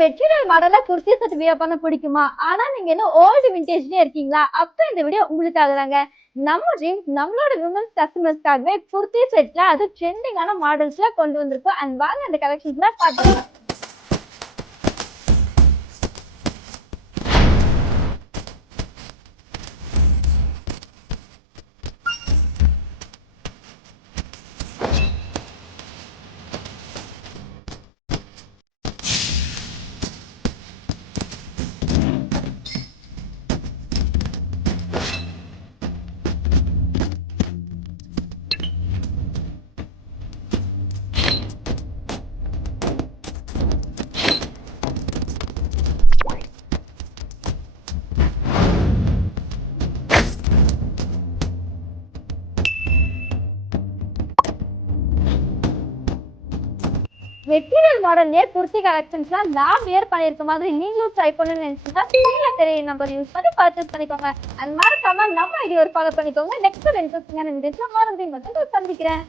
Material மாடல்ல kurti set wear பண்ண பிடிக்குமா? ஆனா நீங்க இன்னும் ஓல்டு விண்டேஜ்லயே இருக்கீங்களா? அப்ப இந்த வீடியோ உங்களுக்காக தாங்க. நம்ம டீம் நம்மளோட விமன்ஸ் கஸ்டமர்ஸ்க்காகவே குர்த்தி செட்ல அது ட்ரெண்டிங்கான மாடல்ஸ்ல கொண்டு வந்திருக்கோம். அண்ட் வாங்க அந்த கலெக்ஷன்ஸ்லாம் பார்க்கலாம். மெட்டீரியல் மாடல்லே குர்த்தி கலெக்ஷன்ஸ்லாம் நான் வியர் பண்ணியிருக்க மாதிரி நீங்களும் ட்ரை பண்ணணும்னு நினைச்சீங்கன்னா கீழே தெரிய நம்பர் யூஸ் பண்ணி பர்ச்சேஸ் பண்ணிக்கோங்க. அது மறக்காம நம்ம ஐடி ஒரு ஃபாலோ பண்ணிக்கோங்க. நெக்ஸ்ட் இன்ட்ரெஸ்டிங்கான வீடியோஸ்ல மறுபடியும் மட்டும் சந்திக்கிறேன்.